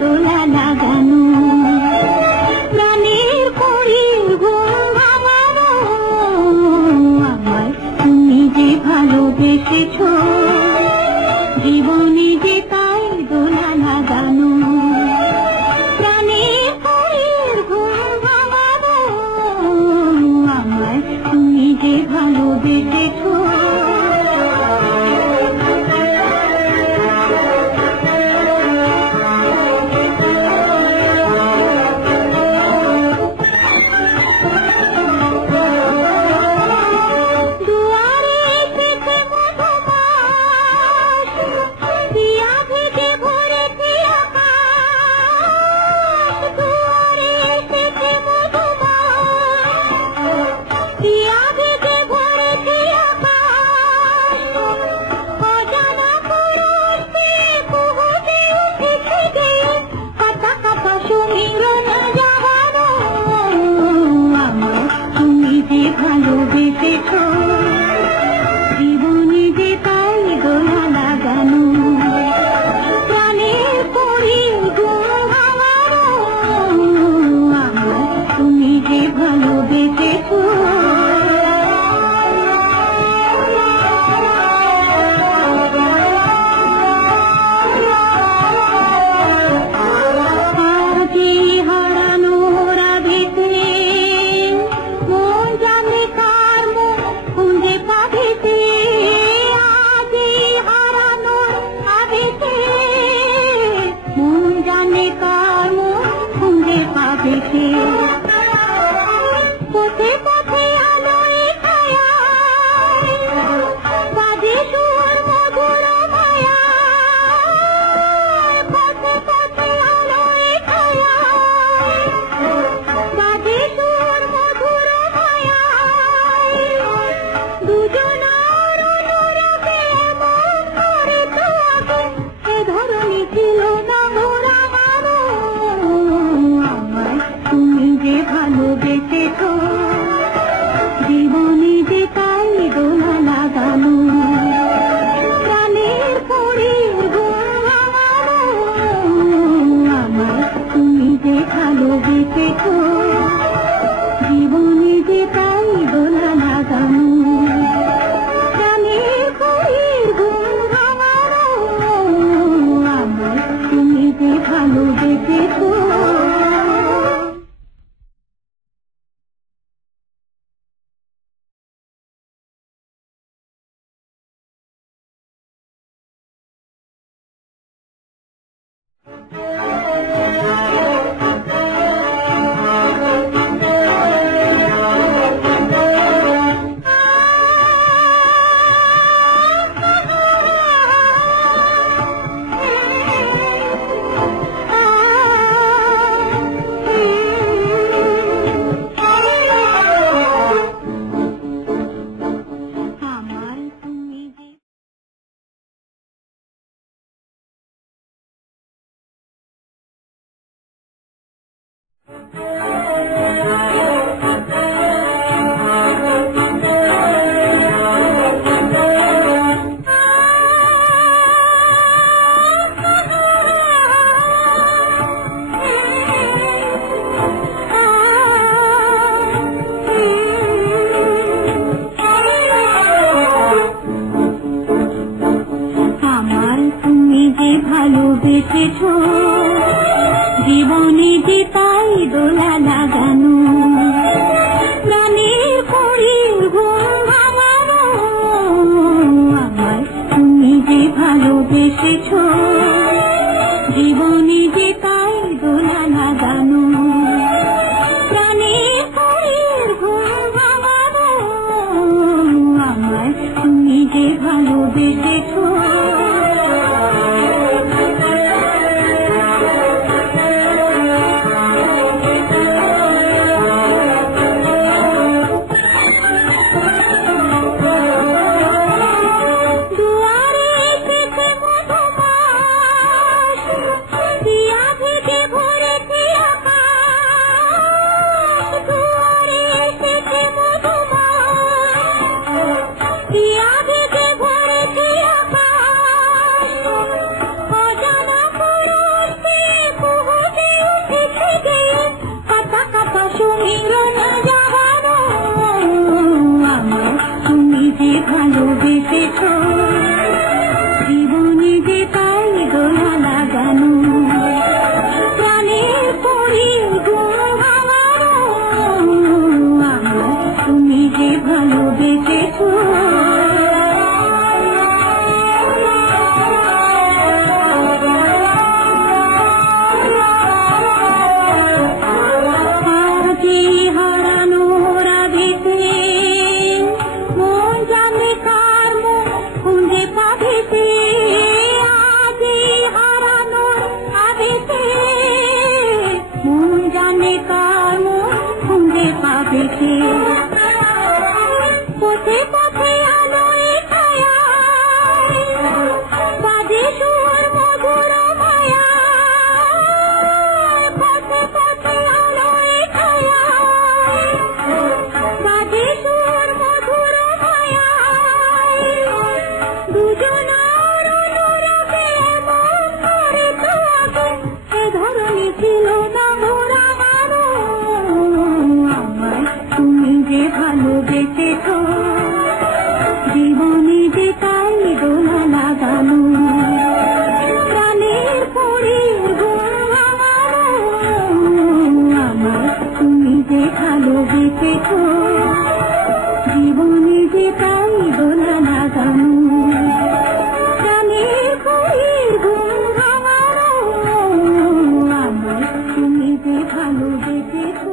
দোলা লাগানো, প্রাণের পরীর ঘুম ভাঙানো, আমায় তুমি যে ভালোবেসেছো, জীবনে যে তাই দোলা লাগানো, প্রাণের পরীর ঘুম ভাঙানো, আমায় তুমি যে ভালোবেসেছো। জীবনে যে তাই দোলা লাগানো, প্রাণের পরীর ঘুম ভাঙানো, আমায় তুমি যে ভালোবেসেছো। পথে পথে আলোয় ছায়ায় বাজে সুর মধুর মায়ায়, পথে পথে আলোয় ছায়ায় বাজে সুর মধুর মায়ায়, দুজনার অনুরাগে এমন করে তো আগে এ ধরনী ছিল না মোরা মানো, আমায় তুমি যে ভালোবেসেছো, জীবনে যে তাই দোলা লাগানো, প্রাণের পরীর ঘুম ভাঙানো, আমায় তুমি যে ভালোবেসেছো, জীবনে যে তাই দোলা লাগানো, প্রাণের পরীর ঘুম ভাঙানো, আমায় তুমি যে ভালোবেসেছো। ভালোবেসেছো, জীবনে যে তাই দোলা লাগানো, প্রাণের পরীর ঘুম ভাঙানো, আমায় তুমি যে ভালোবেসেছো, জীবনে যে তাই দোলা লাগানো, প্রাণের পরীর ঘুম ভাঙানো, আমায় তুমি যে ভালোবেসেছো। দুয়ারে এসেছে মধুমাস, গেছে পথে পথে আলোয় ছায়ায় বাজে সুর মধুর মায়া পথে পথে আলোয় ছায়ায় বাজে সুর মধুর মায়া দুজনার অনুরাগে এমন করে তো আগে এ ধরনী ছিল না মোরা মানো আমায় তুমি যে ভালোবেসেছো জীবনে যে তাই দোলা লাগানো প্রাণের পরের গুণ আমায় তুমি যে ভালোবেসেছো জীবনে যে তাই দোলা লাগানো প্রাণের পরের গুণ আমায় তুমি যে ভালোবেসেছো